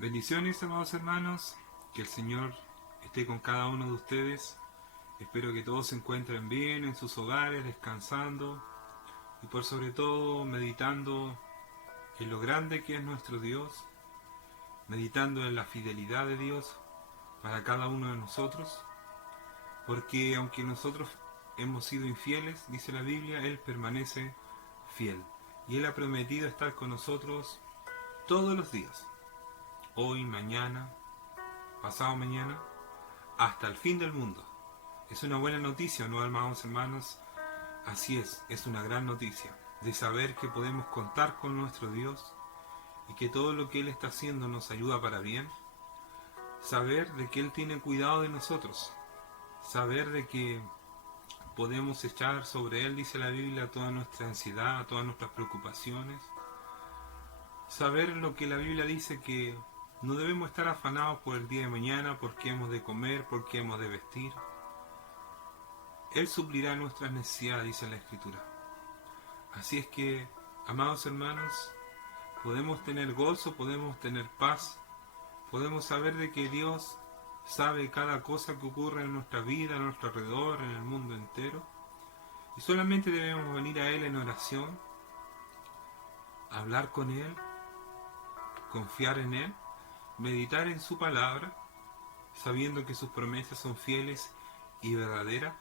Bendiciones, amados hermanos, que el Señor esté con cada uno de ustedes. Espero que todos se encuentren bien en sus hogares, descansando y por sobre todo meditando en lo grande que es nuestro Dios, meditando en la fidelidad de Dios para cada uno de nosotros, porque aunque nosotros hemos sido infieles, dice la Biblia, Él permanece fiel y Él ha prometido estar con nosotros todos los días, hoy, mañana, pasado mañana, hasta el fin del mundo. Es una buena noticia, ¿no, amados hermanos? Así es una gran noticia de saber que podemos contar con nuestro Dios y que todo lo que Él está haciendo nos ayuda para bien. Saber de que Él tiene cuidado de nosotros. Saber de que podemos echar sobre Él, dice la Biblia, toda nuestra ansiedad, todas nuestras preocupaciones. Saber lo que la Biblia dice, que no debemos estar afanados por el día de mañana, por qué hemos de comer, por qué hemos de vestir. Él suplirá nuestras necesidades, dice la Escritura. Así es que, amados hermanos, podemos tener gozo, podemos tener paz, podemos saber de que Dios sabe cada cosa que ocurre en nuestra vida, a nuestro alrededor, en el mundo entero. Y solamente debemos venir a Él en oración, hablar con Él, confiar en Él, meditar en su palabra, sabiendo que sus promesas son fieles y verdaderas.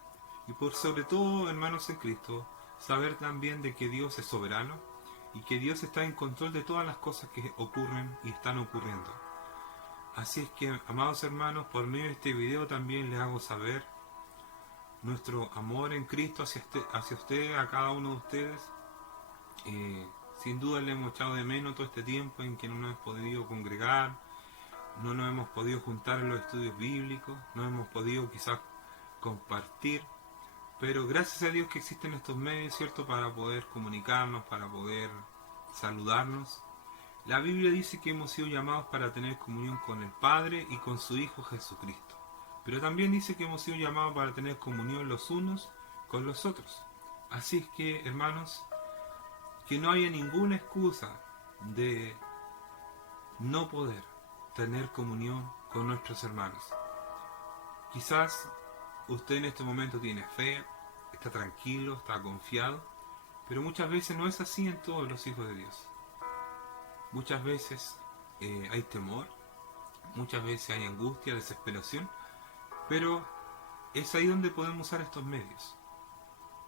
Y por sobre todo, hermanos en Cristo, saber también de que Dios es soberano y que Dios está en control de todas las cosas que ocurren y están ocurriendo. Así es que, amados hermanos, por medio de este video también les hago saber nuestro amor en Cristo hacia ustedes, a cada uno de ustedes. Sin duda le hemos echado de menos todo este tiempo en que no nos hemos podido congregar, no nos hemos podido juntar en los estudios bíblicos, no hemos podido quizás compartir, pero gracias a Dios que existen estos medios, ¿cierto?, para poder comunicarnos, para poder saludarnos. La Biblia dice que hemos sido llamados para tener comunión con el Padre y con su Hijo Jesucristo. Pero también dice que hemos sido llamados para tener comunión los unos con los otros. Así es que, hermanos, que no haya ninguna excusa de no poder tener comunión con nuestros hermanos. Quizás usted en este momento tiene fe, está tranquilo, está confiado, pero muchas veces no es así en todos los hijos de Dios. Muchas veces hay temor, muchas veces hay angustia, desesperación, pero es ahí donde podemos usar estos medios.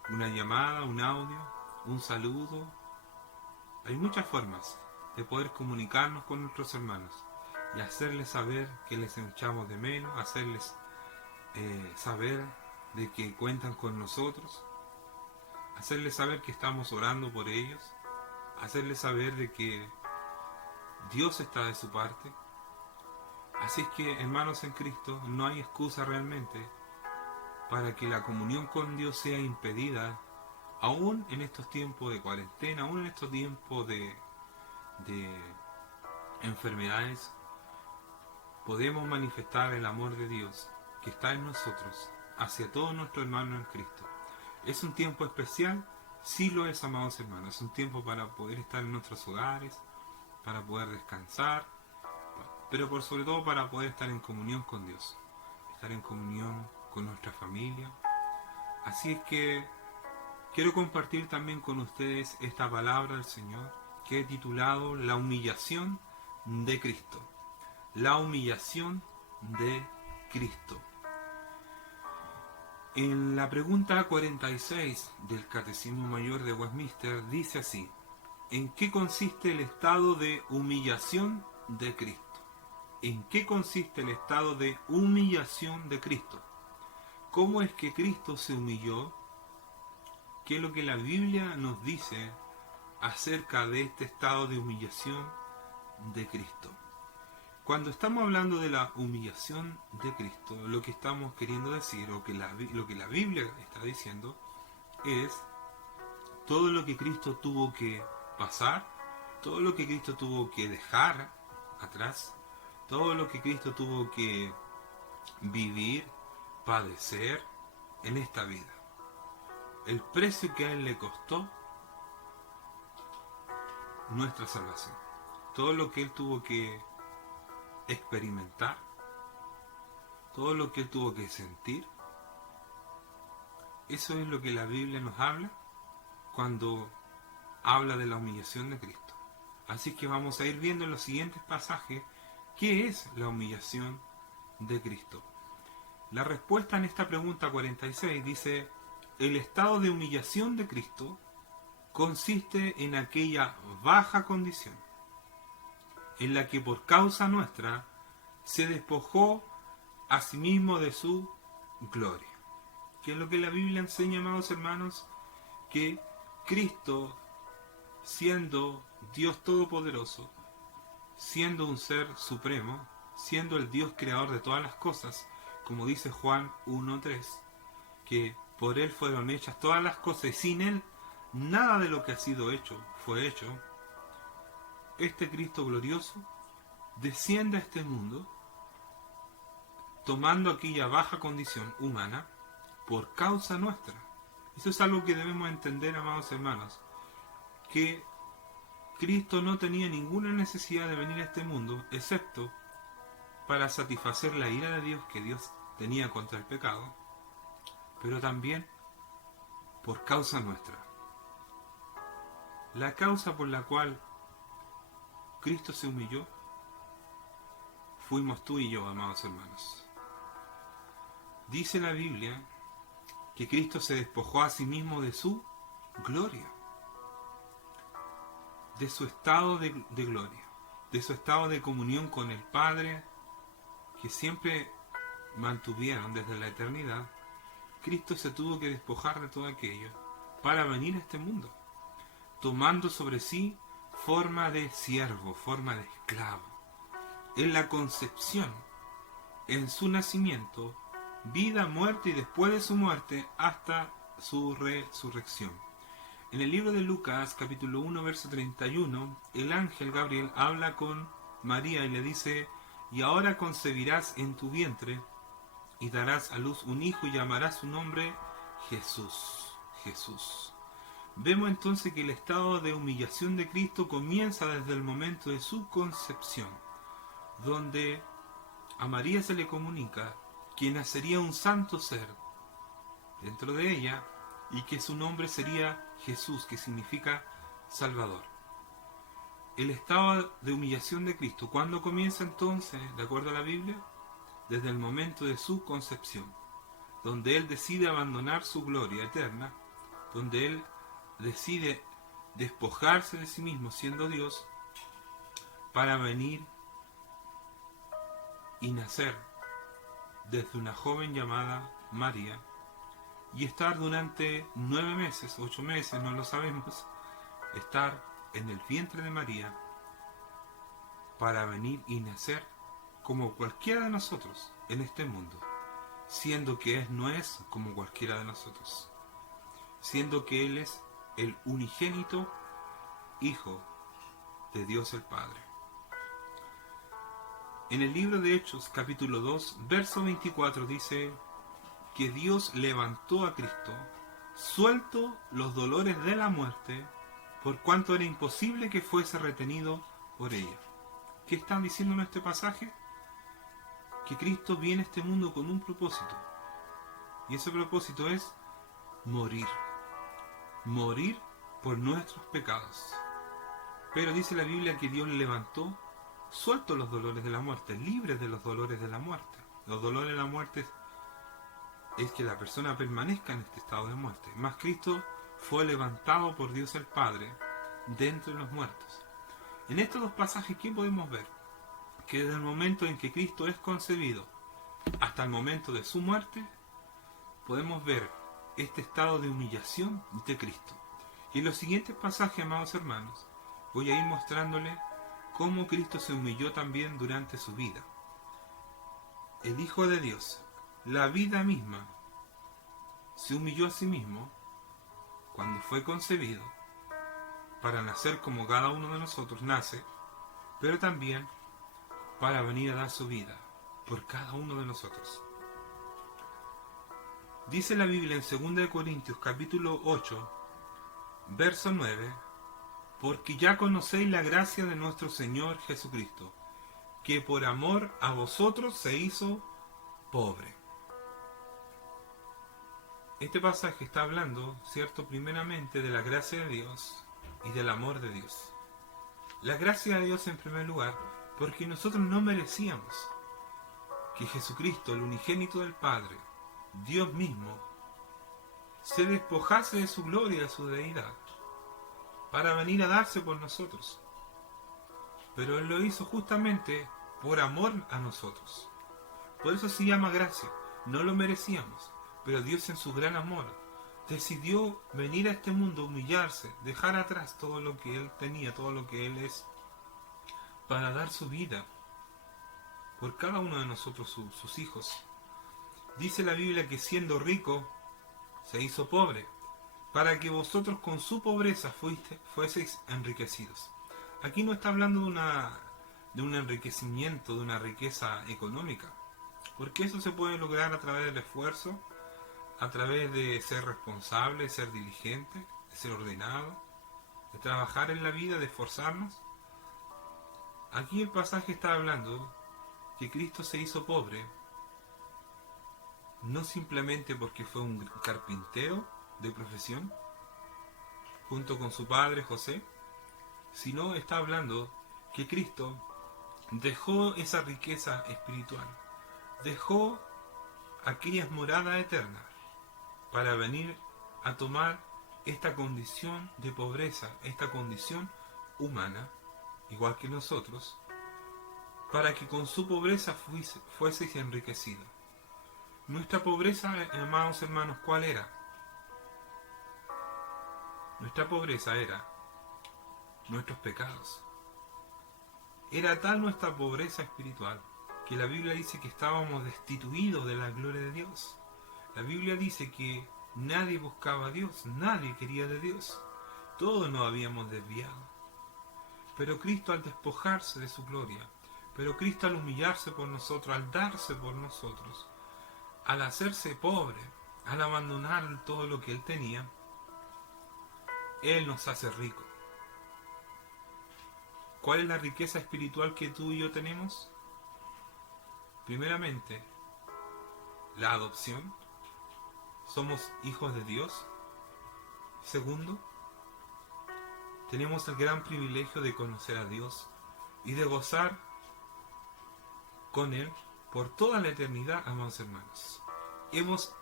Una llamada, un audio, un saludo. Hay muchas formas de poder comunicarnos con nuestros hermanos y hacerles saber que les echamos de menos, hacerles saber de que cuentan con nosotros, hacerles saber que estamos orando por ellos, hacerles saber de que Dios está de su parte. Así es que, hermanos en Cristo, no hay excusa realmente para que la comunión con Dios sea impedida, aún en estos tiempos de cuarentena, aún en estos tiempos de enfermedades. Podemos manifestar el amor de Dios que está en nosotros hacia todos nuestros hermanos en Cristo. ¿Es un tiempo especial? Sí lo es, amados hermanos. Es un tiempo para poder estar en nuestros hogares, para poder descansar, pero por sobre todo para poder estar en comunión con Dios, estar en comunión con nuestra familia. Así es que quiero compartir también con ustedes esta palabra del Señor que he titulado La humillación de Cristo. La humillación de Cristo. En la pregunta 46 del Catecismo Mayor de Westminster dice así: ¿en qué consiste el estado de humillación de Cristo? ¿En qué consiste el estado de humillación de Cristo? ¿Cómo es que Cristo se humilló? ¿Qué es lo que la Biblia nos dice acerca de este estado de humillación de Cristo? Cuando estamos hablando de la humillación de Cristo, lo que estamos queriendo decir, o que lo que la Biblia está diciendo, es todo lo que Cristo tuvo que pasar, todo lo que Cristo tuvo que dejar atrás, todo lo que Cristo tuvo que vivir, padecer en esta vida. El precio que a Él le costó nuestra salvación. Todo lo que Él tuvo que experimentar, todo lo que Él tuvo que sentir. Eso es lo que la Biblia nos habla cuando habla de la humillación de Cristo. Así que vamos a ir viendo en los siguientes pasajes qué es la humillación de Cristo. La respuesta en esta pregunta 46 dice: el estado de humillación de Cristo consiste en aquella baja condición en la que por causa nuestra se despojó a sí mismo de su gloria. Que es lo que la Biblia enseña, amados hermanos, que Cristo, siendo Dios Todopoderoso, siendo un ser supremo, siendo el Dios creador de todas las cosas, como dice Juan 1:3, que por Él fueron hechas todas las cosas y sin Él nada de lo que ha sido hecho fue hecho. Este Cristo glorioso desciende a este mundo tomando aquella baja condición humana por causa nuestra. Eso es algo que debemos entender, amados hermanos, que Cristo no tenía ninguna necesidad de venir a este mundo excepto para satisfacer la ira de Dios que Dios tenía contra el pecado, pero también por causa nuestra. La causa por la cual Cristo se humilló fuimos tú y yo, amados hermanos. Dice la Biblia que Cristo se despojó a sí mismo de su gloria, de su estado de gloria, de su estado de comunión con el Padre que siempre mantuvieron desde la eternidad. Cristo se tuvo que despojar de todo aquello para venir a este mundo, tomando sobre sí forma de siervo, forma de esclavo. En la concepción, en su nacimiento, vida, muerte y después de su muerte hasta su resurrección. En el libro de Lucas, capítulo 1, verso 31, el ángel Gabriel habla con María y le dice: y ahora concebirás en tu vientre y darás a luz un hijo y llamarás su nombre Jesús. Jesús. Vemos entonces que el estado de humillación de Cristo comienza desde el momento de su concepción, donde a María se le comunica que nacería un santo ser dentro de ella y que su nombre sería Jesús, que significa Salvador. El estado de humillación de Cristo, ¿cuándo comienza entonces, de acuerdo a la Biblia? Desde el momento de su concepción, donde Él decide abandonar su gloria eterna, donde Él decide despojarse de sí mismo siendo Dios para venir y nacer desde una joven llamada María y estar durante 9 meses, 8 meses, no lo sabemos, estar en el vientre de María para venir y nacer como cualquiera de nosotros en este mundo, siendo que Él no es como cualquiera de nosotros, siendo que Él es el unigénito Hijo de Dios el Padre. En el libro de Hechos, capítulo 2, verso 24, dice que Dios levantó a Cristo, suelto los dolores de la muerte, por cuanto era imposible que fuese retenido por ella. ¿Qué están diciendo en este pasaje? Que Cristo viene a este mundo con un propósito, y ese propósito es morir. Morir por nuestros pecados. Pero dice la Biblia que Dios le levantó suelto los dolores de la muerte, libres de los dolores de la muerte. Los dolores de la muerte es que la persona permanezca en este estado de muerte. Mas Cristo fue levantado por Dios el Padre de entre los muertos. En estos dos pasajes, ¿qué podemos ver? Que desde el momento en que Cristo es concebido hasta el momento de su muerte, podemos ver este estado de humillación de Cristo. Y en los siguientes pasajes, amados hermanos, voy a ir mostrándole cómo Cristo se humilló también durante su vida. El Hijo de Dios, la vida misma, se humilló a sí mismo cuando fue concebido para nacer como cada uno de nosotros nace, pero también para venir a dar su vida por cada uno de nosotros. Dice la Biblia en 2 Corintios capítulo 8, verso 9, porque ya conocéis la gracia de nuestro Señor Jesucristo, que por amor a vosotros se hizo pobre. Este pasaje está hablando, ¿cierto?, primeramente de la gracia de Dios y del amor de Dios. La gracia de Dios en primer lugar, porque nosotros no merecíamos que Jesucristo, el unigénito del Padre, Dios mismo, se despojase de su gloria, de su deidad, para venir a darse por nosotros. Pero Él lo hizo justamente por amor a nosotros. Por eso se llama gracia. No lo merecíamos, pero Dios en su gran amor decidió venir a este mundo, humillarse, dejar atrás todo lo que Él tenía, todo lo que Él es, para dar su vida por cada uno de nosotros, sus hijos. Dice la Biblia que siendo rico, se hizo pobre, para que vosotros con su pobreza fueseis enriquecidos. Aquí no está hablando de un enriquecimiento, de una riqueza económica, porque eso se puede lograr a través del esfuerzo, a través de ser responsable, de ser diligente, de ser ordenado, de trabajar en la vida, de esforzarnos. Aquí el pasaje está hablando que Cristo se hizo pobre, no simplemente porque fue un carpintero de profesión, junto con su padre José, sino está hablando que Cristo dejó esa riqueza espiritual, dejó aquellas moradas eternas para venir a tomar esta condición de pobreza, esta condición humana, igual que nosotros, para que con su pobreza fueseis enriquecidos. Nuestra pobreza, amados hermanos, ¿cuál era? Nuestra pobreza era nuestros pecados. Era tal nuestra pobreza espiritual que la Biblia dice que estábamos destituidos de la gloria de Dios. La Biblia dice que nadie buscaba a Dios, nadie quería de Dios. Todos nos habíamos desviado. Pero Cristo, al despojarse de su gloria, pero Cristo al humillarse por nosotros, al darse por nosotros, al hacerse pobre, al abandonar todo lo que Él tenía, Él nos hace ricos. ¿Cuál es la riqueza espiritual que tú y yo tenemos? Primeramente, la adopción. Somos hijos de Dios. Segundo, tenemos el gran privilegio de conocer a Dios y de gozar con Él por toda la eternidad, amados hermanos. Hemos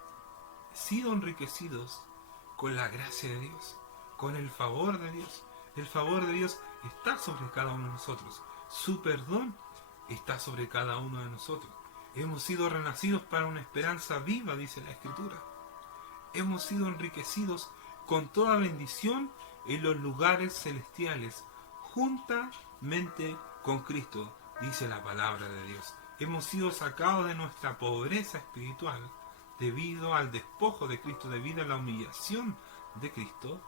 sido enriquecidos con la gracia de Dios, con el favor de Dios. El favor de Dios está sobre cada uno de nosotros. Su perdón está sobre cada uno de nosotros. Hemos sido renacidos para una esperanza viva, dice la Escritura. Hemos sido enriquecidos con toda bendición en los lugares celestiales, juntamente con Cristo, dice la palabra de Dios. Hemos sido sacados de nuestra pobreza espiritual debido al despojo de Cristo, debido a la humillación de Cristo,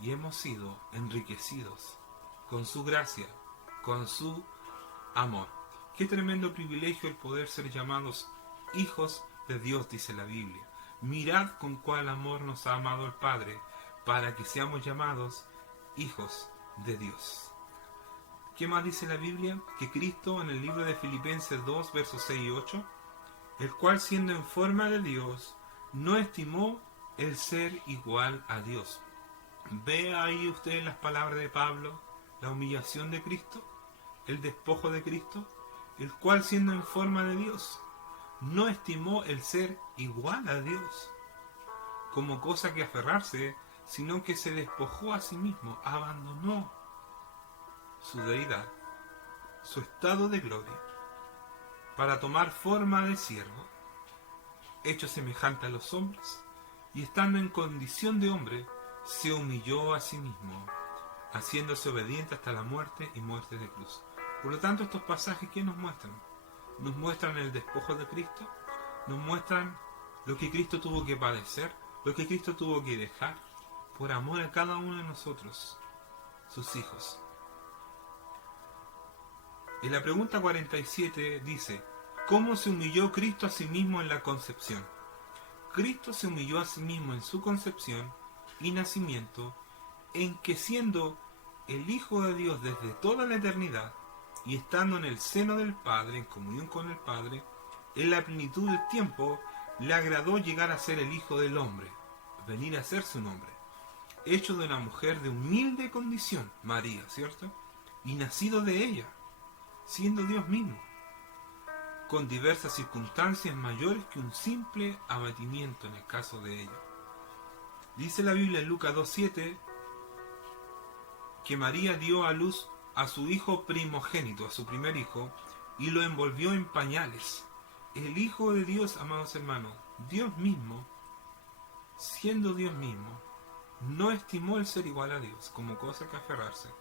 y hemos sido enriquecidos con su gracia, con su amor. Qué tremendo privilegio el poder ser llamados hijos de Dios, dice la Biblia. Mirad con cuál amor nos ha amado el Padre, para que seamos llamados hijos de Dios. ¿Qué más dice la Biblia? Que Cristo, en el libro de Filipenses 2, versos 6 y 8, el cual siendo en forma de Dios, no estimó el ser igual a Dios. ¿Ve ahí usted las palabras de Pablo, la humillación de Cristo, el despojo de Cristo? El cual siendo en forma de Dios, no estimó el ser igual a Dios como cosa que aferrarse, sino que se despojó a sí mismo, abandonó su deidad, su estado de gloria, para tomar forma de siervo, hecho semejante a los hombres, y estando en condición de hombre, se humilló a sí mismo, haciéndose obediente hasta la muerte y muerte de cruz. Por lo tanto, estos pasajes, ¿qué nos muestran? Nos muestran el despojo de Cristo, nos muestran lo que Cristo tuvo que padecer, lo que Cristo tuvo que dejar, por amor a cada uno de nosotros, sus hijos. En la pregunta 47 dice, ¿cómo se humilló Cristo a sí mismo en la concepción? Cristo se humilló a sí mismo en su concepción y nacimiento, en que siendo el Hijo de Dios desde toda la eternidad, y estando en el seno del Padre, en comunión con el Padre, en la plenitud del tiempo, le agradó llegar a ser el Hijo del Hombre, venir a ser su nombre, hecho de una mujer de humilde condición, María, ¿cierto? Y nacido de ella, siendo Dios mismo, con diversas circunstancias mayores que un simple abatimiento en el caso de ella. Dice la Biblia en Lucas 2:7 que María dio a luz a su hijo primogénito, a su primer hijo, y lo envolvió en pañales. El Hijo de Dios, amados hermanos, Dios mismo, siendo Dios mismo, no estimó el ser igual a Dios como cosa que aferrarse,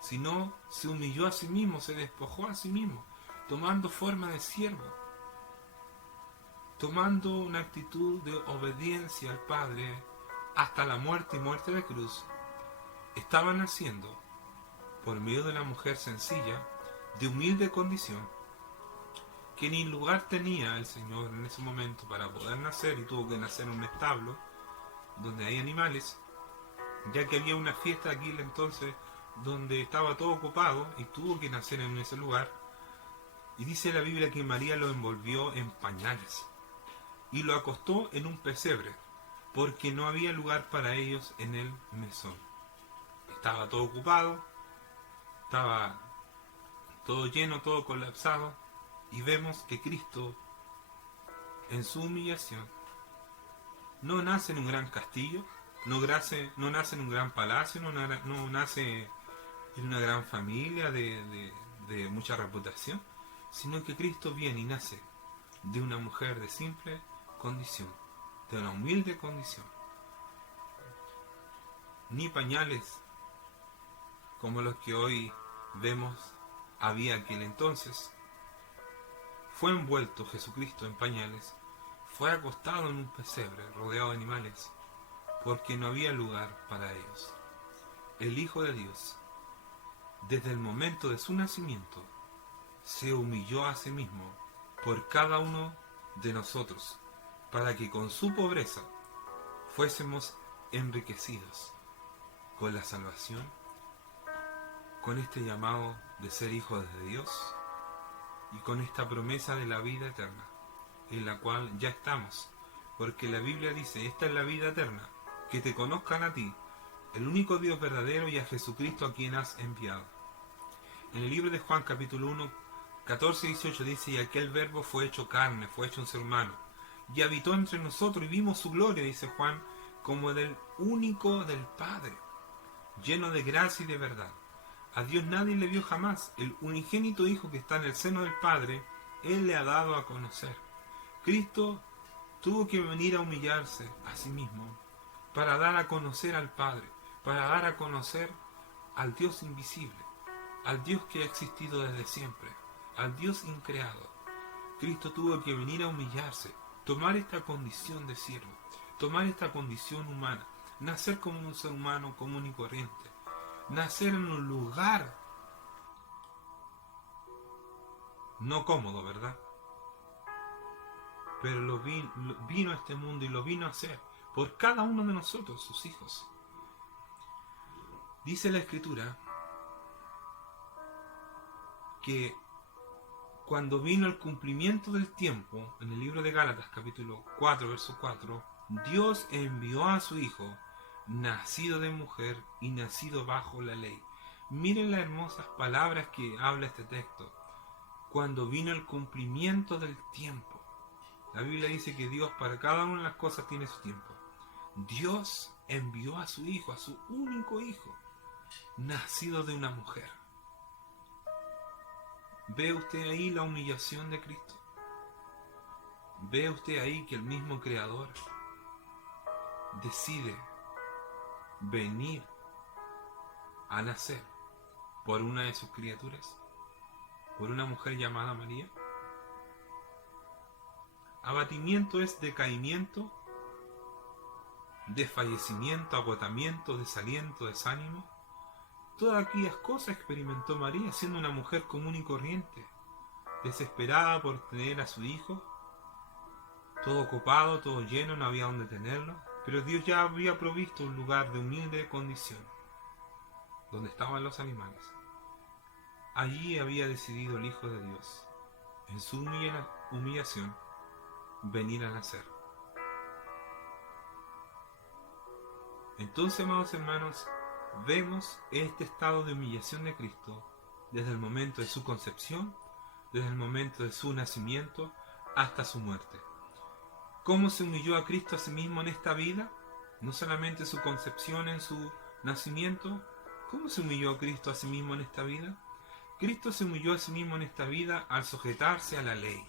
sino se humilló a sí mismo, se despojó a sí mismo, tomando forma de siervo, tomando una actitud de obediencia al Padre hasta la muerte y muerte de cruz. Estaba naciendo por medio de una mujer sencilla, de humilde condición, que ni lugar tenía el Señor en ese momento para poder nacer, y tuvo que nacer en un establo donde hay animales, ya que había una fiesta aquí entonces donde estaba todo ocupado y tuvo que nacer en ese lugar. Y dice la Biblia que María lo envolvió en pañales y lo acostó en un pesebre, porque no había lugar para ellos en el mesón. Estaba todo ocupado, estaba todo lleno, todo colapsado, y vemos que Cristo, en su humillación, no nace en un gran castillo, no nace en un gran palacio, no nace en una gran familia de mucha reputación, sino que Cristo viene y nace de una mujer de simple condición, de una humilde condición. Ni pañales como los que hoy vemos había aquel entonces. Fue envuelto Jesucristo en pañales, fue acostado en un pesebre rodeado de animales, porque no había lugar para ellos. El Hijo de Dios, desde el momento de su nacimiento, se humilló a sí mismo por cada uno de nosotros, para que con su pobreza fuésemos enriquecidos con la salvación, con este llamado de ser hijos de Dios y con esta promesa de la vida eterna, en la cual ya estamos, porque la Biblia dice: esta es la vida eterna, que te conozcan a ti, el único Dios verdadero, y a Jesucristo a quien has enviado. En el libro de Juan capítulo 1, 14 y 18 dice: y aquel verbo fue hecho carne, fue hecho un ser humano, y habitó entre nosotros, y vimos su gloria, dice Juan, como del único del Padre, lleno de gracia y de verdad. A Dios nadie le vio jamás. El unigénito Hijo que está en el seno del Padre, Él le ha dado a conocer. Cristo tuvo que venir a humillarse a sí mismo para dar a conocer al Padre, para dar a conocer al Dios invisible, al Dios que ha existido desde siempre, al Dios increado. Cristo tuvo que venir a humillarse, tomar esta condición de siervo, tomar esta condición humana, nacer como un ser humano común y corriente, nacer en un lugar no cómodo, ¿verdad? Pero vino a este mundo y lo vino a hacer por cada uno de nosotros, sus hijos. Dice la Escritura que cuando vino el cumplimiento del tiempo, en el libro de Gálatas capítulo 4, verso 4, Dios envió a su Hijo, nacido de mujer y nacido bajo la ley. Miren las hermosas palabras que habla este texto. Cuando vino el cumplimiento del tiempo. La Biblia dice que Dios para cada una de las cosas tiene su tiempo. Dios envió a su Hijo, a su único Hijo, nacido de una mujer. ¿Ve usted ahí la humillación de Cristo? ¿Ve usted ahí que el mismo Creador decide venir a nacer por una de sus criaturas, por una mujer llamada María? Abatimiento es decaimiento, desfallecimiento, agotamiento, desaliento, desánimo. Todas aquellas cosas experimentó María siendo una mujer común y corriente, desesperada por tener a su hijo, todo ocupado, todo lleno, no había donde tenerlo, pero Dios ya había provisto un lugar de humilde condición, donde estaban los animales. allí había decidido el Hijo de Dios, en su humillación, venir a nacer. Entonces, amados hermanos, vemos este estado de humillación de Cristo desde el momento de su concepción, desde el momento de su nacimiento hasta su muerte. ¿Cómo se humilló a Cristo a sí mismo en esta vida? No solamente su concepción en su nacimiento. ¿Cómo se humilló a Cristo a sí mismo en esta vida? Cristo se humilló a sí mismo en esta vida al sujetarse a la ley.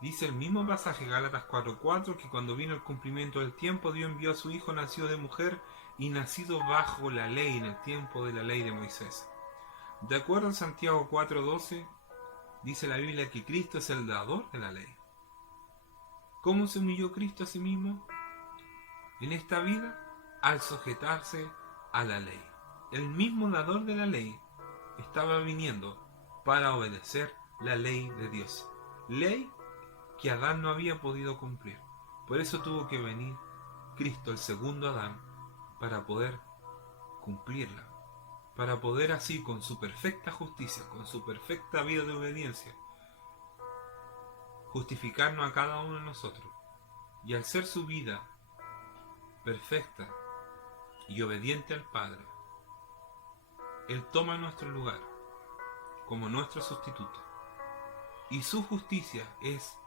Dice el mismo pasaje, Gálatas 4:4, que cuando vino el cumplimiento del tiempo, Dios envió a su Hijo nacido de mujer y nacido bajo la ley, en el tiempo de la ley de Moisés. De acuerdo a Santiago 4:12, dice la Biblia que Cristo es el dador de la ley. ¿Cómo se humilló Cristo a sí mismo en esta vida? Al sujetarse a la ley. El mismo dador de la ley estaba viniendo para obedecer la ley de Dios. Ley que Adán no había podido cumplir. Por eso tuvo que venir Cristo, el segundo Adán, para poder cumplirla. Para poder así, con su perfecta justicia, con su perfecta vida de obediencia, justificarnos a cada uno de nosotros. Y al ser su vida perfecta y obediente al Padre, Él toma nuestro lugar como nuestro sustituto. Y su justicia es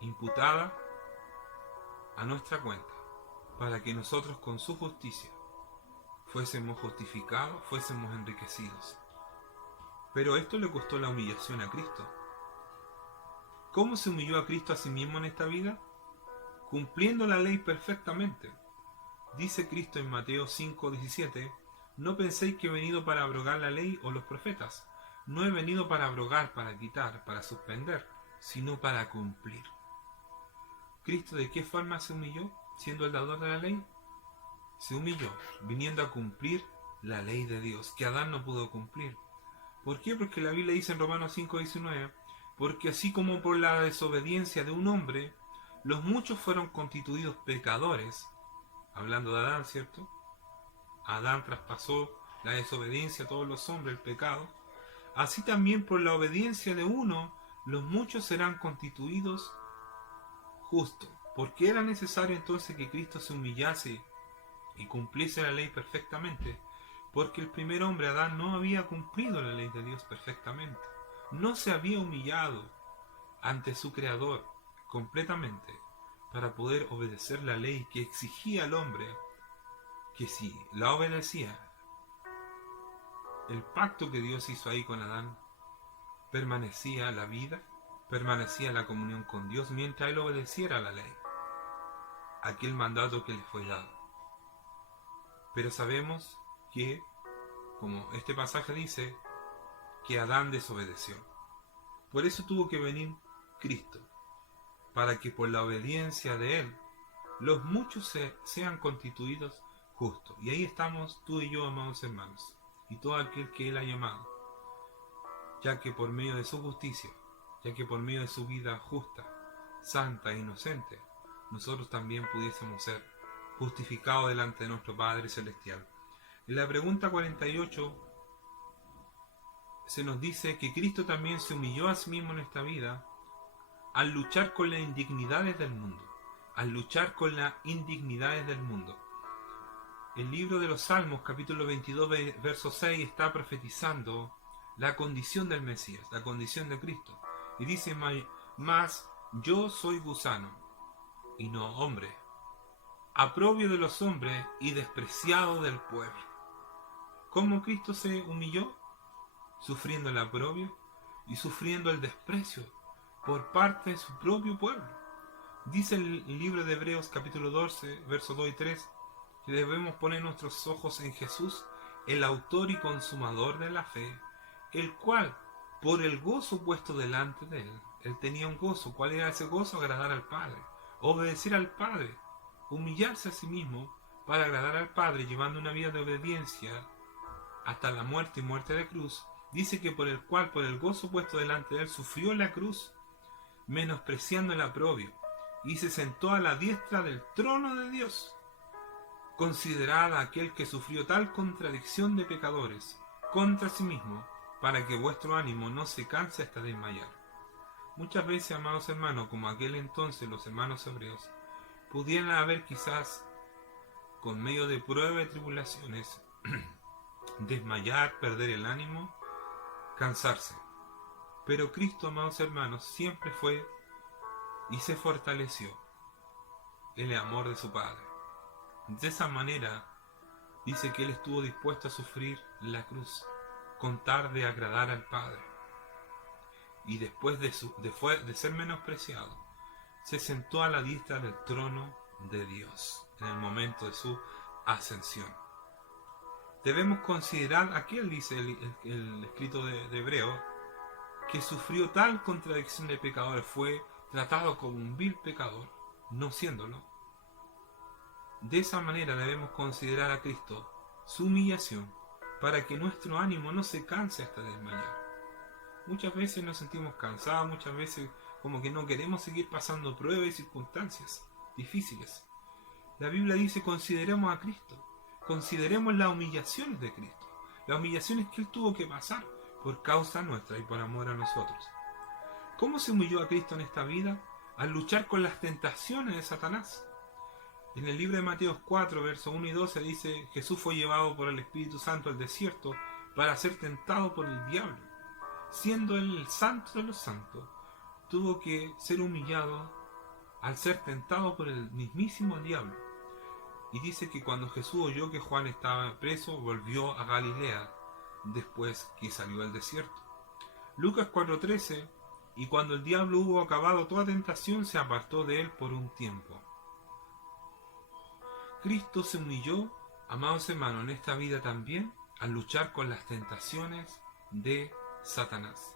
imputada a nuestra cuenta, para que nosotros con su justicia fuésemos justificados, fuésemos enriquecidos. Pero esto le costó la humillación a Cristo. ¿Cómo se humilló a Cristo a sí mismo en esta vida? Cumpliendo la ley perfectamente. Dice Cristo en Mateo 5:17, no penséis que he venido para abrogar la ley o los profetas. No he venido para abrogar, para quitar, para suspender, sino para cumplir. ¿Cristo de qué forma se humilló siendo el dador de la ley? Se humilló viniendo a cumplir la ley de Dios, que Adán no pudo cumplir. ¿Por qué? Porque la Biblia dice en Romanos 5:19, porque así como por la desobediencia de un hombre, los muchos fueron constituidos pecadores, hablando de Adán, ¿cierto? Adán traspasó la desobediencia a todos los hombres, el pecado. Así también por la obediencia de uno, los muchos serán constituidos justos. ¿Por qué era necesario entonces que Cristo se humillase y cumpliese la ley perfectamente? Porque el primer hombre, Adán, no había cumplido la ley de Dios perfectamente. No se había humillado ante su Creador completamente para poder obedecer la ley que exigía al hombre que si la obedecía, el pacto que Dios hizo ahí con Adán, permanecía la vida, permanecía la comunión con Dios mientras él obedeciera la ley, aquel mandato que le fue dado. Pero sabemos que, como este pasaje dice, que Adán desobedeció. Por eso tuvo que venir Cristo, para que por la obediencia de él, los muchos sean constituidos justos. Y ahí estamos tú y yo, amados hermanos, y todo aquel que él ha llamado, ya que por medio de su justicia, ya que por medio de su vida justa, santa e inocente, nosotros también pudiésemos ser justificados delante de nuestro Padre Celestial. En la pregunta 48 se nos dice que Cristo también se humilló a sí mismo en esta vida al luchar con las indignidades del mundo, al luchar con las indignidades del mundo. El libro de los Salmos, capítulo 22, verso 6, está profetizando la condición del Mesías, la condición de Cristo. Y dice, mas yo soy gusano, y no hombre, aprobio de los hombres y despreciado del pueblo. ¿Cómo Cristo se humilló? Sufriendo el aprobio y sufriendo el desprecio por parte de su propio pueblo. Dice el libro de Hebreos, capítulo 12, versos 2 y 3, que debemos poner nuestros ojos en Jesús, el autor y consumador de la fe, el cual, por el gozo puesto delante de él tenía un gozo. ¿Cuál era ese gozo? Agradar al Padre, obedecer al Padre, humillarse a sí mismo para agradar al Padre, llevando una vida de obediencia hasta la muerte y muerte de cruz. Dice que por el cual, por el gozo puesto delante de él, sufrió la cruz, menospreciando el aprobio, y se sentó a la diestra del trono de Dios. Considerad a aquel que sufrió tal contradicción de pecadores, contra sí mismo, para que vuestro ánimo no se canse hasta desmayar. Muchas veces, amados hermanos, como aquel entonces los hermanos hebreos, pudieran haber quizás, con medio de pruebas y tribulaciones, desmayar, perder el ánimo, cansarse. Pero Cristo, amados hermanos, siempre fue y se fortaleció en el amor de su Padre. De esa manera, dice que Él estuvo dispuesto a sufrir la cruz, con tal de agradar al Padre. Y después de ser menospreciado, se sentó a la diestra del trono de Dios en el momento de su ascensión. Debemos considerar, aquí él dice el escrito de Hebreo, que sufrió tal contradicción de pecadores, fue tratado como un vil pecador, no siéndolo. De esa manera debemos considerar a Cristo, su humillación, para que nuestro ánimo no se canse hasta desmayar. Muchas veces nos sentimos cansados, muchas veces como que no queremos seguir pasando pruebas y circunstancias difíciles. La Biblia dice: consideremos a Cristo, consideremos las humillaciones de Cristo, las humillaciones que Él tuvo que pasar por causa nuestra y por amor a nosotros. ¿Cómo se humilló a Cristo en esta vida? Al luchar con las tentaciones de Satanás. En el libro de Mateo 4, versos 1 y 12 dice: Jesús fue llevado por el Espíritu Santo al desierto para ser tentado por el diablo. Siendo Él el santo de los santos, tuvo que ser humillado al ser tentado por el mismísimo diablo. Y dice que cuando Jesús oyó que Juan estaba preso, volvió a Galilea, después que salió del desierto. Lucas 4:13: y cuando el diablo hubo acabado toda tentación, se apartó de él por un tiempo. Cristo se humilló, amados hermanos, en esta vida también, al luchar con las tentaciones de Satanás,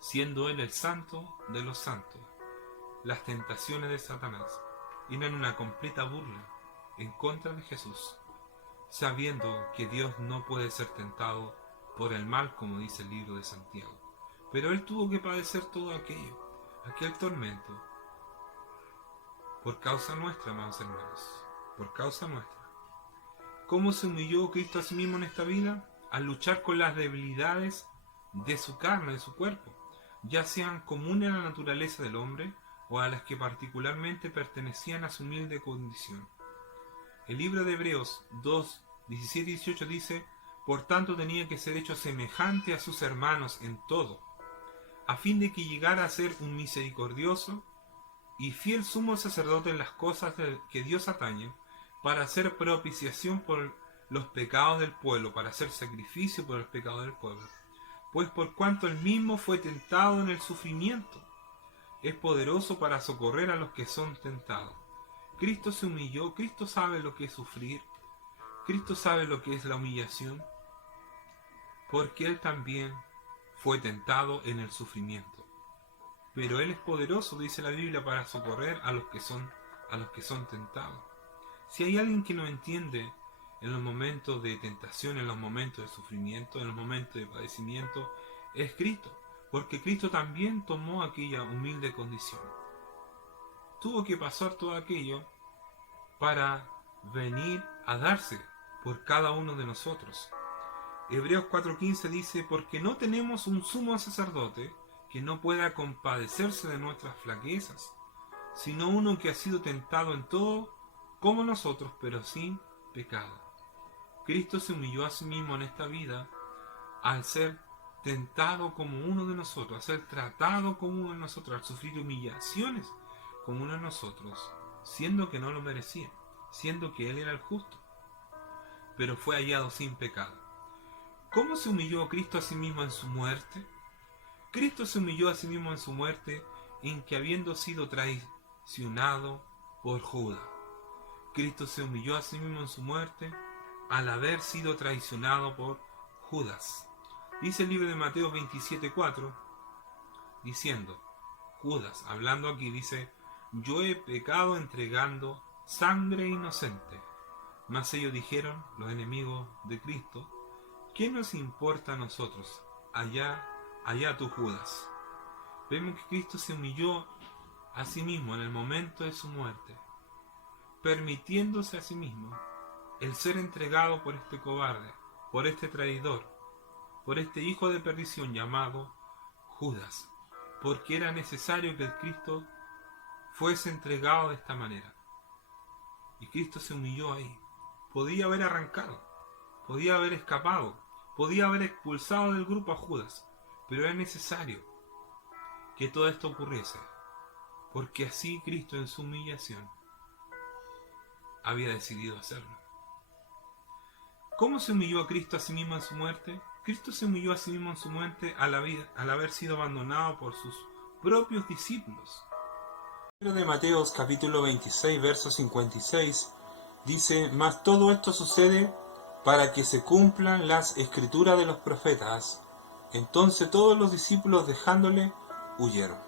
siendo Él el santo de los santos. Las tentaciones de Satanás eran una completa burla en contra de Jesús, sabiendo que Dios no puede ser tentado por el mal, como dice el libro de Santiago. Pero Él tuvo que padecer todo aquello, aquel tormento, por causa nuestra, amados hermanos, por causa nuestra. ¿Cómo se humilló Cristo a sí mismo en esta vida? Al luchar con las debilidades de su carne, de su cuerpo, ya sean comunes a la naturaleza del hombre o a las que particularmente pertenecían a su humilde condición. El libro de Hebreos 2, 17 y 18 dice: por tanto tenía que ser hecho semejante a sus hermanos en todo, a fin de que llegara a ser un misericordioso y fiel sumo sacerdote en las cosas que Dios atañe, para hacer propiciación por los pecados del pueblo, para hacer sacrificio por los pecados del pueblo. Pues por cuanto él mismo fue tentado en el sufrimiento, es poderoso para socorrer a los que son tentados. Cristo se humilló, Cristo sabe lo que es sufrir, Cristo sabe lo que es la humillación, porque Él también fue tentado en el sufrimiento. Pero Él es poderoso, dice la Biblia, para socorrer a los que son tentados. Si hay alguien que no entiende en los momentos de tentación, en los momentos de sufrimiento, en los momentos de padecimiento, es Cristo, porque Cristo también tomó aquella humilde condición. Tuvo que pasar todo aquello para venir a darse por cada uno de nosotros. Hebreos 4:15 dice: porque no tenemos un sumo sacerdote que no pueda compadecerse de nuestras flaquezas, sino uno que ha sido tentado en todo como nosotros, pero sin pecado. Cristo se humilló a sí mismo en esta vida al ser tentado como uno de nosotros, al ser tratado como uno de nosotros, al sufrir humillaciones como uno de nosotros, siendo que no lo merecía, siendo que Él era el justo, pero fue hallado sin pecado. ¿Cómo se humilló Cristo a sí mismo en su muerte? Cristo se humilló a sí mismo en su muerte en que, habiendo sido traicionado por Judas, Cristo se humilló a sí mismo en su muerte al haber sido traicionado por Judas. Dice el libro de Mateo 27:4, diciendo, Judas, hablando aquí, dice: yo he pecado entregando sangre inocente. Mas ellos dijeron, los enemigos de Cristo: ¿qué nos importa a nosotros? Allá tú, Judas. Vemos que Cristo se humilló a sí mismo en el momento de su muerte, permitiéndose a sí mismo el ser entregado por este cobarde, por este traidor, por este hijo de perdición llamado Judas, porque era necesario que el Cristo fuese entregado de esta manera. Y Cristo se humilló ahí. Podía haber arrancado, podía haber escapado, podía haber expulsado del grupo a Judas, pero era necesario que todo esto ocurriese, porque así Cristo en su humillación había decidido hacerlo. ¿Cómo se humilló a Cristo a sí mismo en su muerte? Cristo se humilló a sí mismo en su muerte al haber sido abandonado por sus propios discípulos. El libro de Mateos capítulo 26 verso 56 dice: mas todo esto sucede para que se cumplan las escrituras de los profetas. Entonces todos los discípulos, dejándole, huyeron.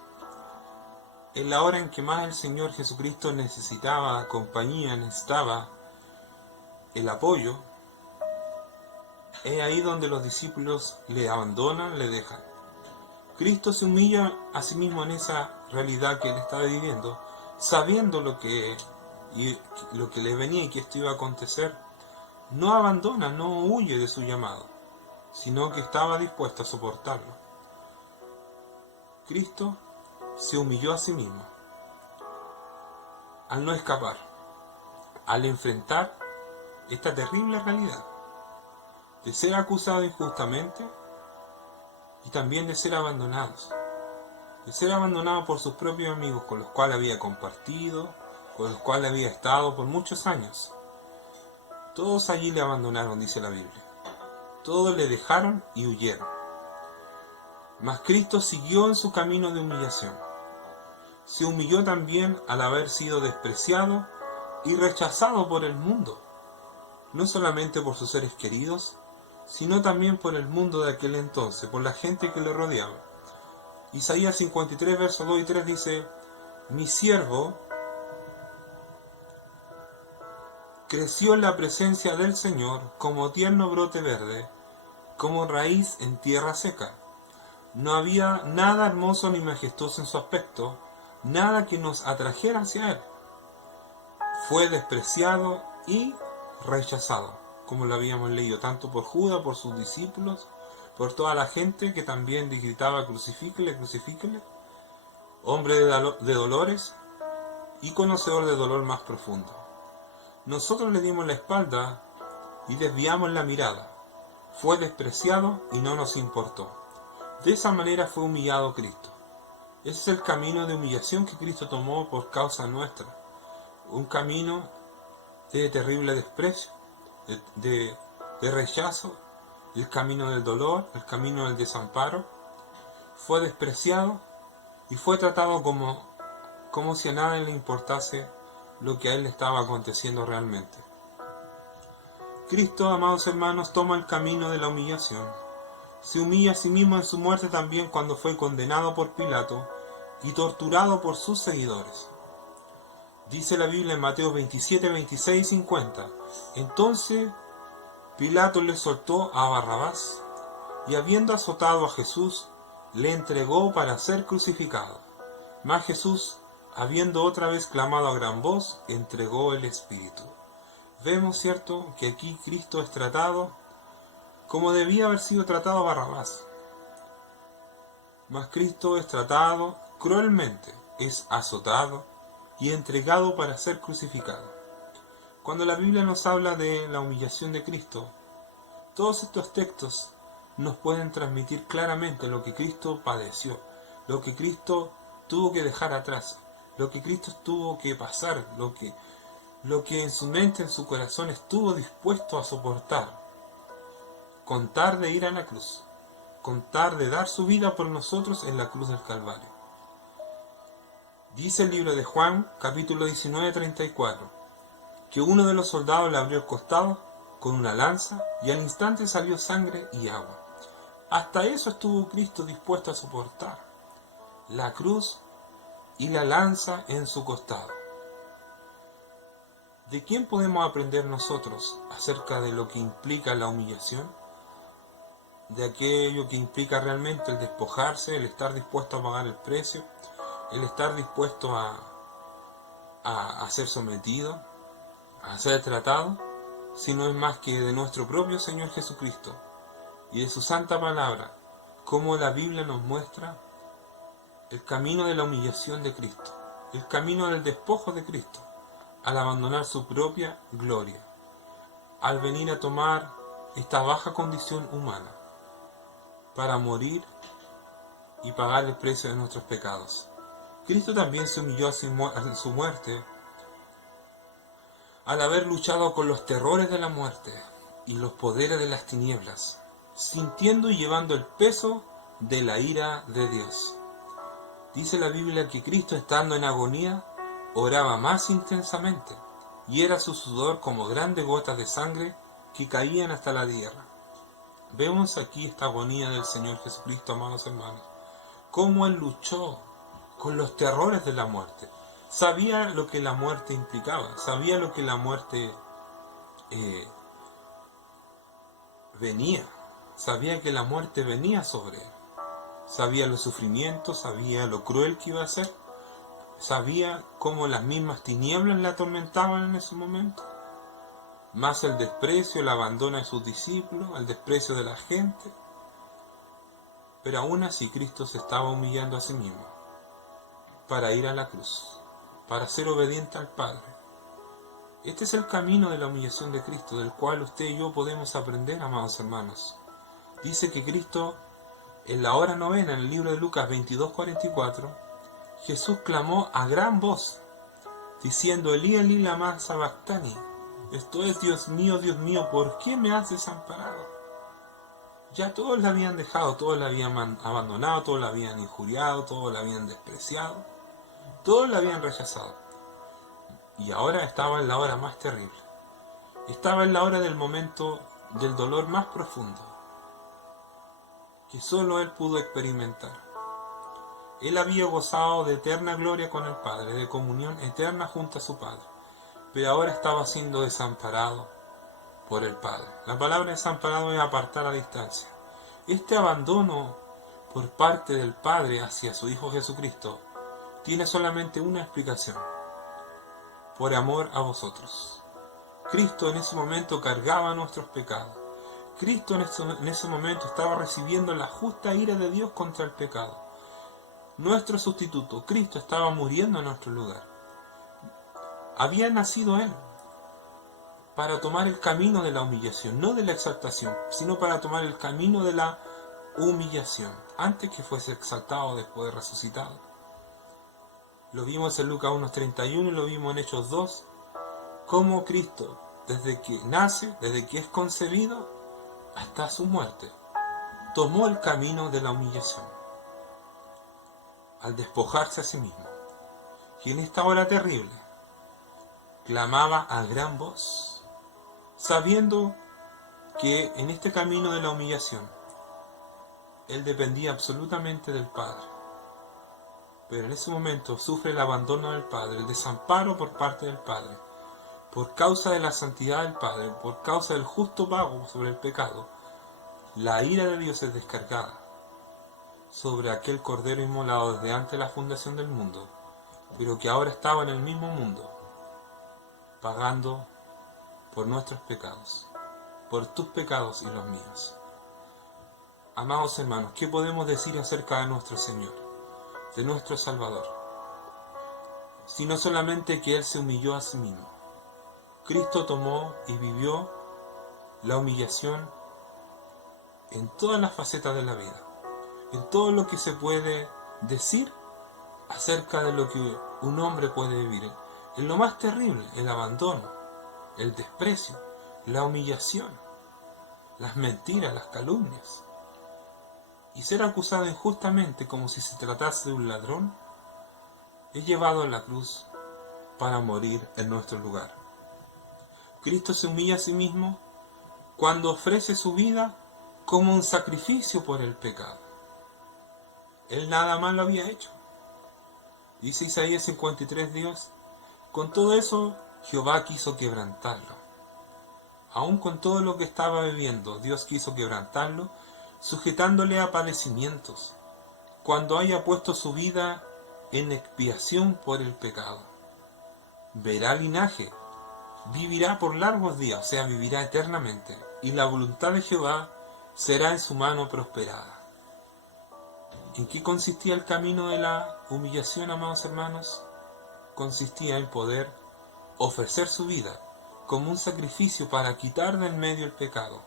En la hora en que más el Señor Jesucristo necesitaba compañía, necesitaba el apoyo, es ahí donde los discípulos le abandonan, le dejan. Cristo se humilla a sí mismo en esa realidad que él estaba viviendo, sabiendo lo que le venía y que esto iba a acontecer. No abandona, no huye de su llamado, sino que estaba dispuesto a soportarlo. Cristo se humilló a sí mismo al no escapar, al enfrentar esta terrible realidad de ser acusado injustamente y también de ser abandonados por sus propios amigos con los cuales había compartido, con los cuales había estado por muchos años. Todos allí le abandonaron, dice la Biblia. Todos le dejaron y huyeron. Mas Cristo siguió en su camino de humillación. Se humilló también al haber sido despreciado y rechazado por el mundo, no solamente por sus seres queridos, sino también por el mundo de aquel entonces, por la gente que le rodeaba. Isaías 53, versos 2 y 3 dice: mi siervo creció en la presencia del Señor como tierno brote verde, como raíz en tierra seca. No había nada hermoso ni majestuoso en su aspecto, nada que nos atrajera hacia él. Fue despreciado y rechazado, como lo habíamos leído, tanto por Judas, por sus discípulos, por toda la gente que también gritaba: crucifíquele, crucifíquele. Hombre de dolores y conocedor de dolor más profundo. Nosotros le dimos la espalda y desviamos la mirada. Fue despreciado y no nos importó. De esa manera fue humillado Cristo. Ese es el camino de humillación que Cristo tomó por causa nuestra. Un camino de terrible desprecio, de rechazo, el camino del dolor, el camino del desamparo. Fue despreciado y fue tratado como si a nadie le importase lo que a él le estaba aconteciendo realmente. Cristo, amados hermanos, toma el camino de la humillación. Se humilla a sí mismo en su muerte también cuando fue condenado por Pilato y torturado por sus seguidores. Dice la Biblia en Mateo 27, 26 y 50. Entonces Pilato le soltó a Barrabás, y habiendo azotado a Jesús, le entregó para ser crucificado. Mas Jesús, habiendo otra vez clamado a gran voz, entregó el Espíritu. Vemos, ¿cierto?, que aquí Cristo es tratado como debía haber sido tratado Barrabás. Mas Cristo es tratado cruelmente, es azotado y entregado para ser crucificado. Cuando la Biblia nos habla de la humillación de Cristo, todos estos textos nos pueden transmitir claramente lo que Cristo padeció, lo que Cristo tuvo que dejar atrás, lo que Cristo tuvo que pasar, lo que en su mente, en su corazón estuvo dispuesto a soportar, con tal de ir a la cruz, con tal de dar su vida por nosotros en la cruz del Calvario. Dice el libro de Juan, capítulo 19, 34, que uno de los soldados le abrió el costado con una lanza y al instante salió sangre y agua. Hasta eso estuvo Cristo dispuesto a soportar, la cruz y la lanza en su costado. ¿De quién podemos aprender nosotros acerca de lo que implica la humillación? De aquello que implica realmente el despojarse, el estar dispuesto a pagar el precio, el estar dispuesto a ser sometido, a ser tratado, si no es más que de nuestro propio Señor Jesucristo, y de su santa palabra, cómo la Biblia nos muestra el camino de la humillación de Cristo, el camino del despojo de Cristo, al abandonar su propia gloria, al venir a tomar esta baja condición humana para morir y pagar el precio de nuestros pecados. Cristo también se humilló a su muerte al haber luchado con los terrores de la muerte y los poderes de las tinieblas, sintiendo y llevando el peso de la ira de Dios. Dice la Biblia que Cristo, estando en agonía, oraba más intensamente, y era su sudor como grandes gotas de sangre que caían hasta la tierra. Vemos aquí esta agonía del Señor Jesucristo, amados hermanos, cómo Él luchó con los terrores de la muerte. Sabía lo que la muerte implicaba, sabía lo que la muerte venía, sabía que la muerte venía sobre Él, sabía los sufrimientos, sabía lo cruel que iba a ser, sabía cómo las mismas tinieblas le atormentaban en ese momento, más el desprecio, el abandono de sus discípulos, el desprecio de la gente. Pero aún así Cristo se estaba humillando a sí mismo para ir a la cruz, para ser obediente al Padre. Este es el camino de la humillación de Cristo, del cual usted y yo podemos aprender, amados hermanos. Dice que Cristo, en la hora novena, en el libro de Lucas 22:44, Jesús clamó a gran voz, diciendo: Elí, Elí, lama sabactani. Esto es: Dios mío, ¿por qué me has desamparado? Ya todos la habían dejado, todos la habían abandonado, todos la habían injuriado, todos la habían despreciado, todos la habían rechazado. Y ahora estaba en la hora más terrible. Estaba en la hora del momento del dolor más profundo, que solo Él pudo experimentar. Él había gozado de eterna gloria con el Padre, de comunión eterna junto a su Padre, pero ahora estaba siendo desamparado por el Padre. La palabra desamparado es apartar a distancia. Este abandono por parte del Padre hacia su Hijo Jesucristo tiene solamente una explicación: por amor a vosotros. Cristo en ese momento cargaba nuestros pecados. Cristo en ese momento estaba recibiendo la justa ira de Dios contra el pecado. Nuestro sustituto, Cristo, estaba muriendo en nuestro lugar. Había nacido Él para tomar el camino de la humillación, no de la exaltación, sino para tomar el camino de la humillación, antes que fuese exaltado después de resucitado. Lo vimos en Lucas 1:31 y lo vimos en Hechos 2, cómo Cristo, desde que nace, desde que es concebido, hasta su muerte, tomó el camino de la humillación, al despojarse a sí mismo. Y en esta hora terrible, clamaba a gran voz, sabiendo que en este camino de la humillación, Él dependía absolutamente del Padre. Pero en ese momento sufre el abandono del Padre, el desamparo por parte del Padre, por causa de la santidad del Padre, por causa del justo pago sobre el pecado. La ira de Dios es descargada sobre aquel Cordero inmolado desde antes de la fundación del mundo, pero que ahora estaba en el mismo mundo, pagando por nuestros pecados, por tus pecados y los míos. Amados hermanos, ¿qué podemos decir acerca de nuestro Señor, de nuestro Salvador? Sino solamente que Él se humilló a sí mismo. Cristo tomó y vivió la humillación en todas las facetas de la vida, en todo lo que se puede decir acerca de lo que un hombre puede vivir. En lo más terrible, el abandono, el desprecio, la humillación, las mentiras, las calumnias, y ser acusado injustamente como si se tratase de un ladrón, es llevado a la cruz para morir en nuestro lugar. Cristo se humilla a sí mismo cuando ofrece su vida como un sacrificio por el pecado. Él nada más lo había hecho. Dice Isaías 53, Dios: con todo eso Jehová quiso quebrantarlo. Aún con todo lo que estaba viviendo, Dios quiso quebrantarlo, sujetándole a padecimientos, cuando haya puesto su vida en expiación por el pecado. Verá linaje, vivirá por largos días, o sea, vivirá eternamente, y la voluntad de Jehová será en su mano prosperada. ¿En qué consistía el camino de la humillación, amados hermanos? Consistía en poder ofrecer su vida como un sacrificio para quitar del medio el pecado.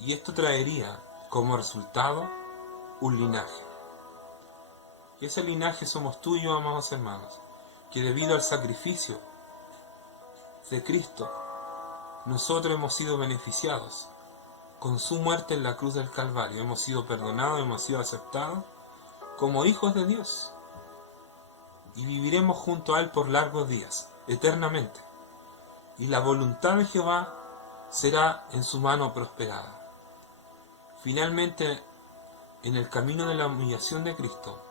Y esto traería como resultado un linaje. Y ese linaje somos tú y yo, amados hermanos, que debido al sacrificio de Cristo, nosotros hemos sido beneficiados. Con su muerte en la cruz del Calvario hemos sido perdonados, hemos sido aceptados como hijos de Dios. Y viviremos junto a Él por largos días, eternamente. Y la voluntad de Jehová será en su mano prosperada. Finalmente, en el camino de la humillación de Cristo,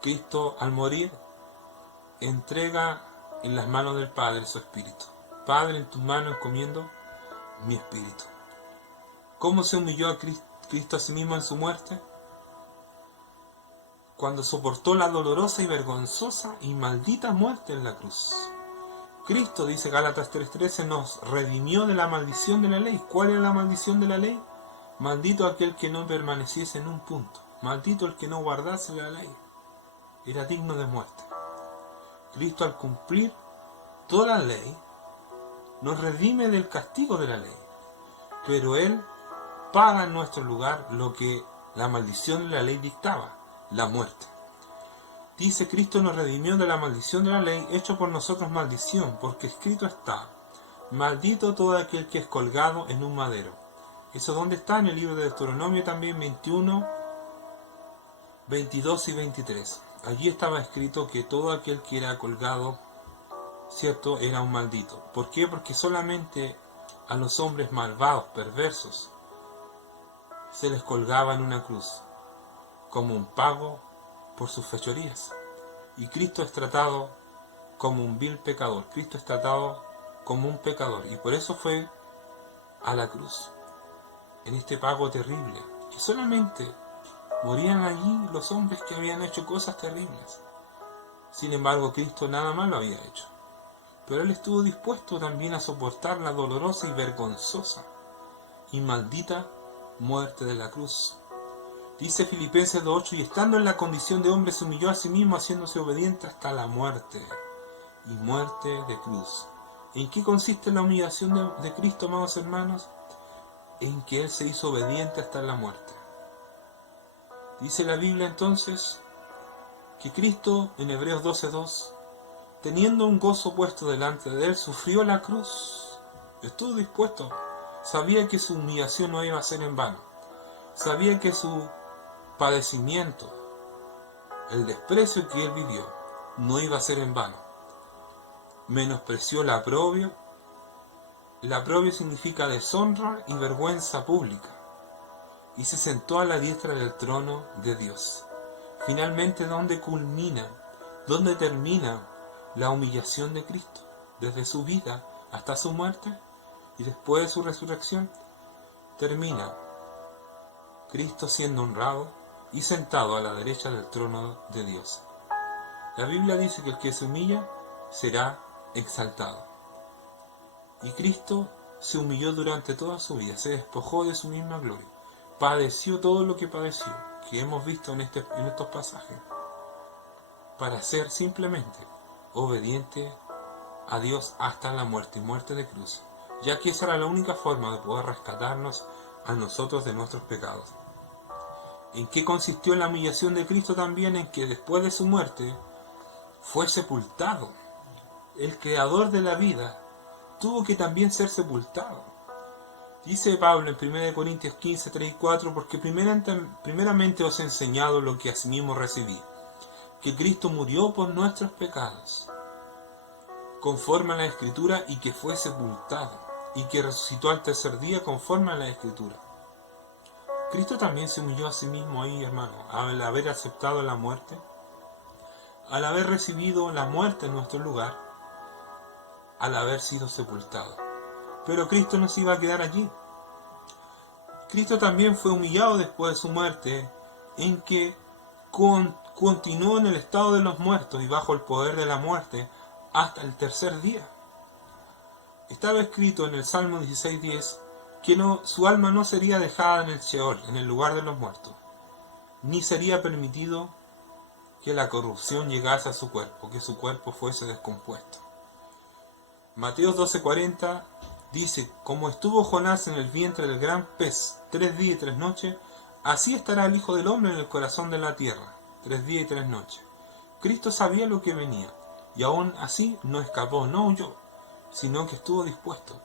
Cristo al morir entrega en las manos del Padre su espíritu. Padre, en tus manos encomiendo mi espíritu. ¿Cómo se humilló a Cristo a sí mismo en su muerte? Cuando soportó la dolorosa y vergonzosa y maldita muerte en la cruz. Cristo, dice Gálatas 3:13, nos redimió de la maldición de la ley. ¿Cuál era la maldición de la ley? Maldito aquel que no permaneciese en un punto. Maldito el que no guardase la ley. Era digno de muerte. Cristo, al cumplir toda la ley, nos redime del castigo de la ley. Pero Él paga en nuestro lugar lo que la maldición de la ley dictaba, la muerte. Dice, Cristo nos redimió de la maldición de la ley, hecho por nosotros maldición, porque escrito está, maldito todo aquel que es colgado en un madero. ¿Eso dónde está? En el libro de Deuteronomio también, 21, 22 y 23. Allí estaba escrito que todo aquel que era colgado, cierto, era un maldito. ¿Por qué? Porque solamente a los hombres malvados, perversos, se les colgaba en una cruz, como un pago por sus fechorías. Y Cristo es tratado como un vil pecador. Cristo es tratado como un pecador. Y por eso fue a la cruz, en este pago terrible. Y solamente morían allí los hombres que habían hecho cosas terribles. Sin embargo, Cristo nada malo había hecho. Pero Él estuvo dispuesto también a soportar la dolorosa y vergonzosa y maldita muerte de la cruz. Dice Filipenses 2:8, y estando en la condición de hombre se humilló a sí mismo, haciéndose obediente hasta la muerte, y muerte de cruz. ¿En qué consiste la humillación de Cristo, amados hermanos? En que Él se hizo obediente hasta la muerte. Dice la Biblia entonces que Cristo, en Hebreos 12:2, teniendo un gozo puesto delante de Él, sufrió la cruz. Estuvo dispuesto. Sabía que su humillación no iba a ser en vano. Sabía que su padecimiento, el desprecio que Él vivió, no iba a ser en vano. Menospreció la oprobio. La oprobio significa deshonra y vergüenza pública. Y se sentó a la diestra del trono de Dios. Finalmente, ¿dónde culmina? ¿Dónde termina la humillación de Cristo? Desde su vida hasta su muerte y después de su resurrección, termina Cristo siendo honrado y sentado a la derecha del trono de Dios. La Biblia dice que el que se humilla será exaltado. Y Cristo se humilló durante toda su vida, se despojó de su misma gloria, padeció todo lo que padeció, que hemos visto en estos pasajes, para ser simplemente obediente a Dios hasta la muerte y muerte de cruz, ya que esa era la única forma de poder rescatarnos a nosotros de nuestros pecados. ¿En qué consistió la humillación de Cristo también? En que después de su muerte fue sepultado. El creador de la vida tuvo que también ser sepultado. Dice Pablo en 1 Corintios 15, 3 y 4, porque primeramente os he enseñado lo que asimismo recibí, que Cristo murió por nuestros pecados, conforme a la Escritura, y que fue sepultado, y que resucitó al tercer día, conforme a la Escritura. Cristo también se humilló a sí mismo ahí, hermano, al haber aceptado la muerte, al haber recibido la muerte en nuestro lugar, al haber sido sepultado. Pero Cristo no se iba a quedar allí. Cristo también fue humillado después de su muerte, en que continuó en el estado de los muertos y bajo el poder de la muerte hasta el tercer día. Estaba escrito en el Salmo 16:10 su alma no sería dejada en el Sheol, en el lugar de los muertos, ni sería permitido que la corrupción llegase a su cuerpo, que su cuerpo fuese descompuesto. Mateo 12:40 dice: como estuvo Jonás en el vientre del gran pez 3 días y 3 noches, así estará el Hijo del Hombre en el corazón de la tierra 3 días y 3 noches. Cristo sabía lo que venía, y aún así no escapó, no huyó, sino que estuvo dispuesto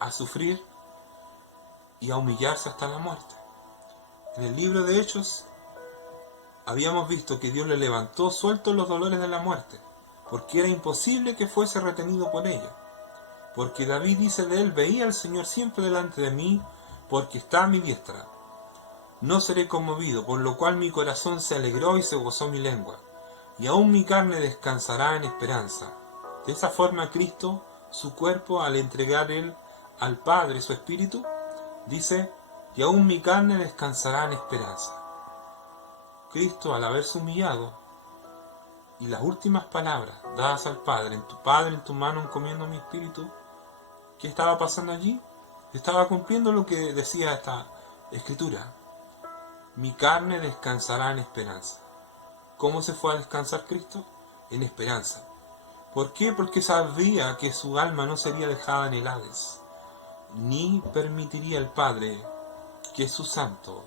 a sufrir y a humillarse hasta la muerte. En el libro de Hechos habíamos visto que Dios le levantó sueltos los dolores de la muerte, porque era imposible que fuese retenido por ella. Porque David dice de él: veía al Señor siempre delante de mí, porque está a mi diestra. No seré conmovido, por lo cual mi corazón se alegró y se gozó mi lengua, y aún mi carne descansará en esperanza. De esa forma Cristo, su cuerpo, al entregar él al Padre su espíritu, dice: y aún mi carne descansará en esperanza. Cristo, al haberse humillado, y las últimas palabras dadas al Padre: en tu mano encomiendo mi espíritu, ¿qué estaba pasando allí? Estaba cumpliendo lo que decía esta escritura: mi carne descansará en esperanza. ¿Cómo se fue a descansar Cristo? En esperanza. ¿Por qué? Porque sabía que su alma no sería dejada en el Hades, ni permitiría el Padre que su santo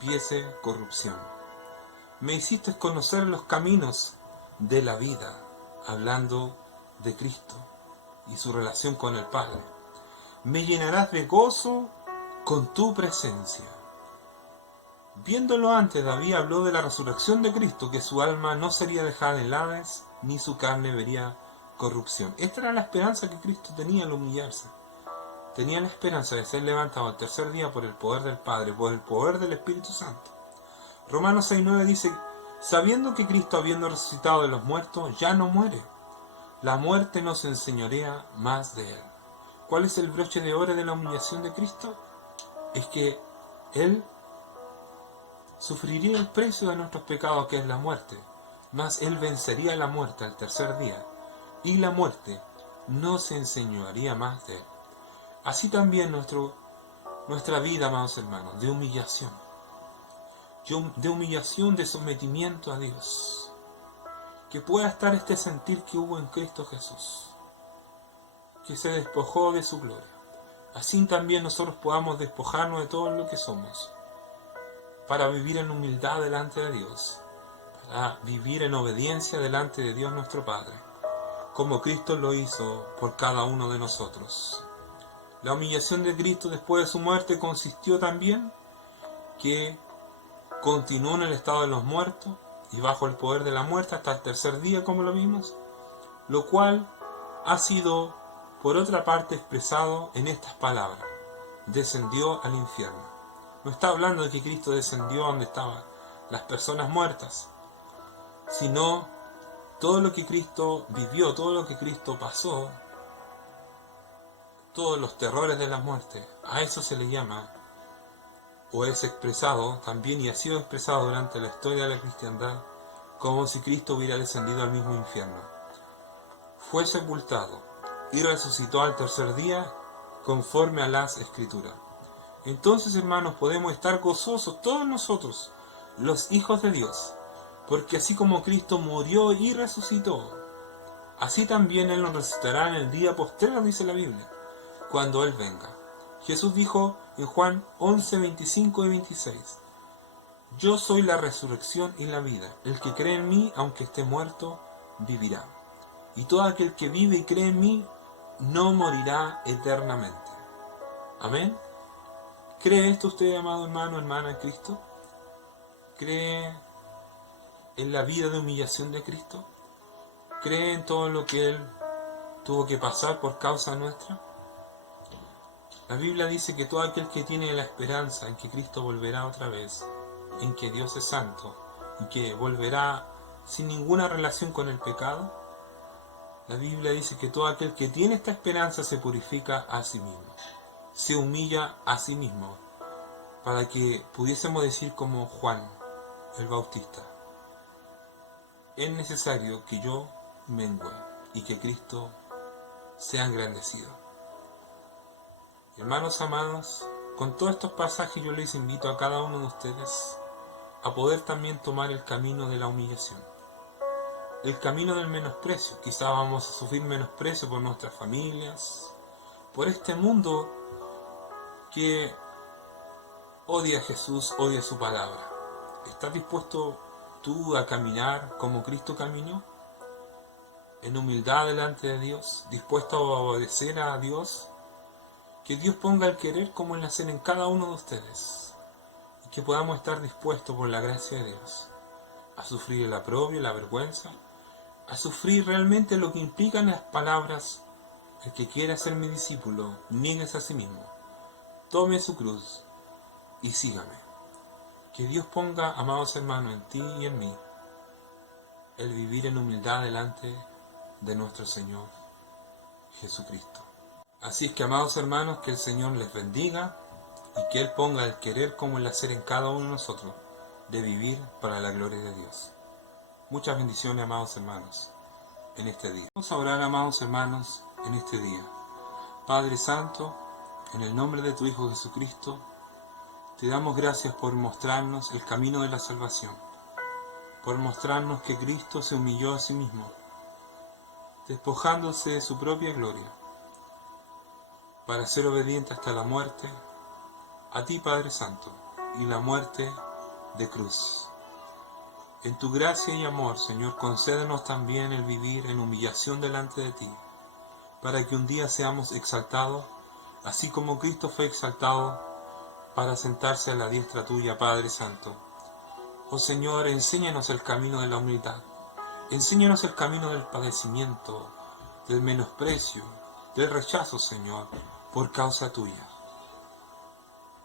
viese corrupción. Me hiciste conocer los caminos de la vida, hablando de Cristo y su relación con el Padre. Me llenarás de gozo con tu presencia. Viéndolo antes, David habló de la resurrección de Cristo, que su alma no sería dejada en Hades, ni su carne vería corrupción. Esta era la esperanza que Cristo tenía al humillarse. Tenía la esperanza de ser levantado al tercer día por el poder del Padre, por el poder del Espíritu Santo. Romanos 6:9 dice: sabiendo que Cristo, habiendo resucitado de los muertos, ya no muere, la muerte no se enseñorea más de él. ¿Cuál es el broche de oro de la humillación de Cristo? Es que él sufriría el precio de nuestros pecados, que es la muerte, mas él vencería la muerte al tercer día, y la muerte no se enseñorearía más de él. Así también nuestra vida, amados hermanos, de humillación, de sometimiento a Dios, que pueda estar este sentir que hubo en Cristo Jesús, que se despojó de su gloria. Así también nosotros podamos despojarnos de todo lo que somos, para vivir en humildad delante de Dios, para vivir en obediencia delante de Dios nuestro Padre, como Cristo lo hizo por cada uno de nosotros. La humillación de Cristo después de su muerte consistió también que continuó en el estado de los muertos y bajo el poder de la muerte hasta el tercer día, como lo vimos, lo cual ha sido por otra parte expresado en estas palabras: descendió al infierno. No está hablando de que Cristo descendió a donde estaban las personas muertas, sino todo lo que Cristo vivió, todo lo que Cristo pasó, todos los terrores de la muerte. A eso se le llama, o es expresado también, y ha sido expresado durante la historia de la cristiandad, como si Cristo hubiera descendido al mismo infierno. Fue sepultado y resucitó al tercer día, conforme a las Escrituras. Entonces, hermanos, podemos estar gozosos todos nosotros, los hijos de Dios, porque así como Cristo murió y resucitó, así también Él nos resucitará en el día postrero, dice la Biblia, cuando Él venga. Jesús dijo en Juan 11:25 y 26: yo soy la resurrección y la vida. El que cree en mí, aunque esté muerto, vivirá. Y todo aquel que vive y cree en mí, no morirá eternamente. Amén. ¿Cree esto usted, amado hermano, hermana en Cristo? ¿Cree en la vida de humillación de Cristo? ¿Cree en todo lo que Él tuvo que pasar por causa nuestra? La Biblia dice que todo aquel que tiene la esperanza en que Cristo volverá otra vez, en que Dios es santo y que volverá sin ninguna relación con el pecado, la Biblia dice que todo aquel que tiene esta esperanza se purifica a sí mismo, se humilla a sí mismo, para que pudiésemos decir como Juan el Bautista: es necesario que yo mengue y que Cristo sea engrandecido. Hermanos amados, con todos estos pasajes yo les invito a cada uno de ustedes a poder también tomar el camino de la humillación, el camino del menosprecio. Quizás vamos a sufrir menosprecio por nuestras familias, por este mundo que odia a Jesús, odia su palabra. ¿Estás dispuesto tú a caminar como Cristo caminó? En humildad delante de Dios, dispuesto a obedecer a Dios. Que Dios ponga el querer como el hacer en cada uno de ustedes. Y que podamos estar dispuestos por la gracia de Dios a sufrir el aprobio, la vergüenza, a sufrir realmente lo que implican las palabras: el que quiera ser mi discípulo, niéguese a sí mismo, tome su cruz y sígame. Que Dios ponga, amados hermanos, en ti y en mí, el vivir en humildad delante de nuestro Señor Jesucristo. Así es que, amados hermanos, que el Señor les bendiga y que Él ponga el querer como el hacer en cada uno de nosotros, de vivir para la gloria de Dios. Muchas bendiciones, amados hermanos, en este día. Vamos a orar, amados hermanos, en este día. Padre Santo, en el nombre de tu Hijo Jesucristo, te damos gracias por mostrarnos el camino de la salvación, por mostrarnos que Cristo se humilló a sí mismo, despojándose de su propia gloria, para ser obediente hasta la muerte, a ti, Padre Santo, y la muerte de cruz. En tu gracia y amor, Señor, concédenos también el vivir en humillación delante de ti, para que un día seamos exaltados, así como Cristo fue exaltado para sentarse a la diestra tuya, Padre Santo. Oh Señor, enséñanos el camino de la humildad, enséñanos el camino del padecimiento, del menosprecio, del rechazo, Señor, por causa tuya.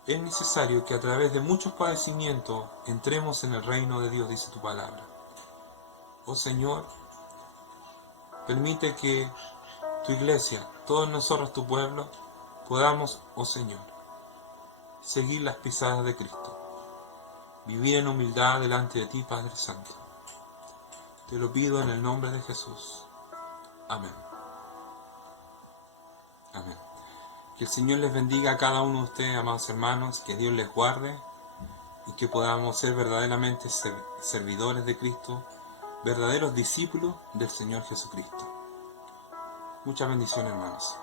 Es necesario que a través de muchos padecimientos entremos en el reino de Dios, dice tu palabra. Oh Señor, permite que tu iglesia, todos nosotros, tu pueblo, podamos, oh Señor, seguir las pisadas de Cristo, vivir en humildad delante de ti, Padre Santo. Te lo pido en el nombre de Jesús. Amén. Amén. Que el Señor les bendiga a cada uno de ustedes, amados hermanos, que Dios les guarde y que podamos ser verdaderamente servidores de Cristo, verdaderos discípulos del Señor Jesucristo. Muchas bendiciones, hermanos.